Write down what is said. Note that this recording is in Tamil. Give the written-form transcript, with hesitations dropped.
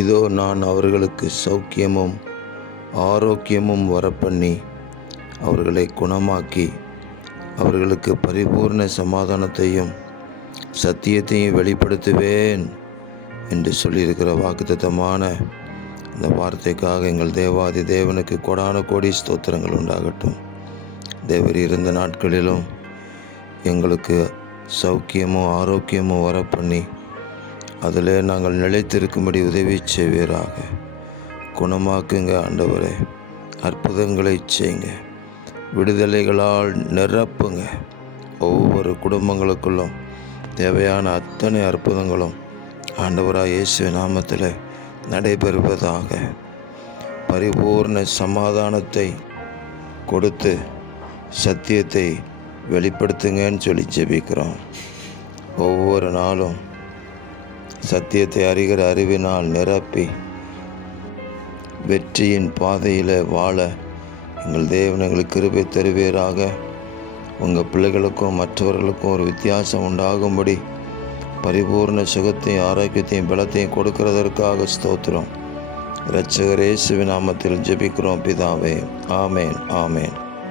இதோ நான் அவர்களுக்கு சௌக்கியமும் ஆரோக்கியமும் வரப்பண்ணி அவர்களை குணமாக்கி அவர்களுக்கு பரிபூர்ண சமாதானத்தையும் சத்தியத்தையும் வெளிப்படுத்துவேன் என்று சொல்லியிருக்கிற வாக்குத்தத்தமான இந்த வார்த்தைக்காக எங்கள் தேவாதி தேவனுக்கு கொடான கோடி ஸ்தோத்திரங்கள் உண்டாகட்டும். தேவர் இருந்த நாட்களிலும் எங்களுக்கு சௌக்கியமும் ஆரோக்கியமும் வரப்பண்ணி அதில் நாங்கள் நிலைத்திருக்கும்படி உதவி செய்வீராக. குணமாக்குங்க ஆண்டவரே, அற்புதங்களை செய்யுங்க, விடுதலைகளால் நிரப்புங்க. ஒவ்வொரு குடும்பங்களுக்குள்ளும் தேவையான அத்தனை அற்புதங்களும் ஆண்டவராக இயேசு நாமத்தில் நடைபெறுவதாக. பரிபூர்ண சமாதானத்தை கொடுத்து சத்தியத்தை வெளிப்படுத்துங்கன்னு சொல்லி ஜெபிக்கிறோம். ஒவ்வொரு நாளும் சத்தியத்தை அறிகிற அறிவினால் நிரப்பி வெற்றியின் பாதையில் வாழ எங்கள் தேவன் எங்களுக்கு கிருபை தருவீராக. உங்கள் பிள்ளைகளுக்கும் மற்றவர்களுக்கும் ஒரு வித்தியாசம் உண்டாகும்படி பரிபூர்ண சுகத்தையும் ஆரோக்கியத்தையும் பலத்தையும் கொடுக்கிறதற்காக ஸ்தோத்திரம். இரட்சகர் இயேசுவின் நாமத்தில் ஜெபிக்கிறோம் பிதாவே. ஆமேன், ஆமேன்.